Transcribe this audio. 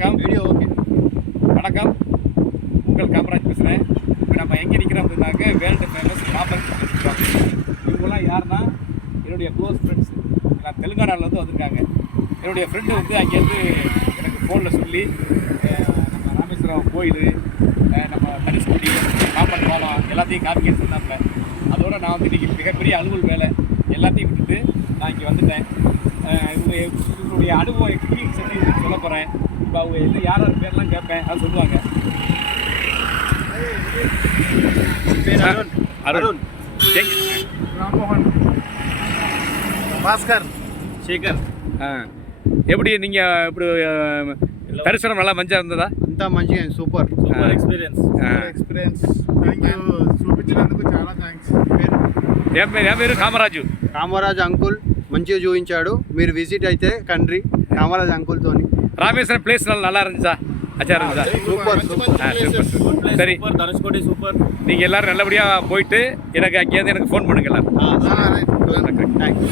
வணக்கம். Video okay. வணக்கம், உங்கள் காமராஜ் பேசுகிறேன். இப்போ நம்ம எங்கே நிற்கிறோம் அப்படின்னாக்க வேர்ல்டு ஃபேமஸ் காமராஜ் இருக்கிறோம். இவங்கெல்லாம் யாருன்னா என்னுடைய க்ளோஸ் ஃப்ரெண்ட்ஸ். நான் தெலுங்கானாவிலேருந்து வந்திருக்காங்க. என்னுடைய ஃப்ரெண்டு வந்து அங்கேருந்து எனக்கு ஃபோனில் சொல்லி நம்ம ராமேஸ்வரம் கோயில், நம்ம தனுஷ்கோடி, காப்பன் பாலம் எல்லாத்தையும் காமிக்கன்னு சொன்னாங்க. அதோடு நான் வந்து இன்றைக்கி மிகப்பெரிய அலுவல் வேலை எல்லாத்தையும் விட்டுட்டு நான் இங்கே வந்துட்டேன். இவங்களுடைய அனுபவம் எக்ஸ்பீரியன்ஸ் எப்படி சொல்ல போகிறேன். இப்போ அவங்க எது யார் பேர்லாம் கேட்பேன், அதை சொல்லுவாங்க. அருண், ராம்மோகன், பாஸ்கர், சேகர். எப்படி நீங்கள் இப்படி தரிசனம் நல்லா மஞ்சள் இருந்ததா? అంతా మంచిగా సూపర్ எக்ஸ்பீரியன்ஸ். థ్యాంక్ యూ చూపించినందుకు చాలా థ్యాంక్స్. என் பேர் காமராஜு. కామరాజ్ అంకుల్ మంచిగా చూపించాడు. మీరు విజిట్ అయితే కంట్రీ కామరాజ్ అంకుల్ తోని. ராமேஸ்வரம் பிளேஸ் நல்லா இருந்துச்சா? அச்சா இருந்துச்சா? Super super. சரி, தனுஷ்கோடி சூப்பர். நீங்கள் எல்லோரும் நல்லபடியாக போயிட்டு எனக்கு அங்கேருந்து எனக்கு ஃபோன் பண்ணுங்க எல்லாரும். Thank you.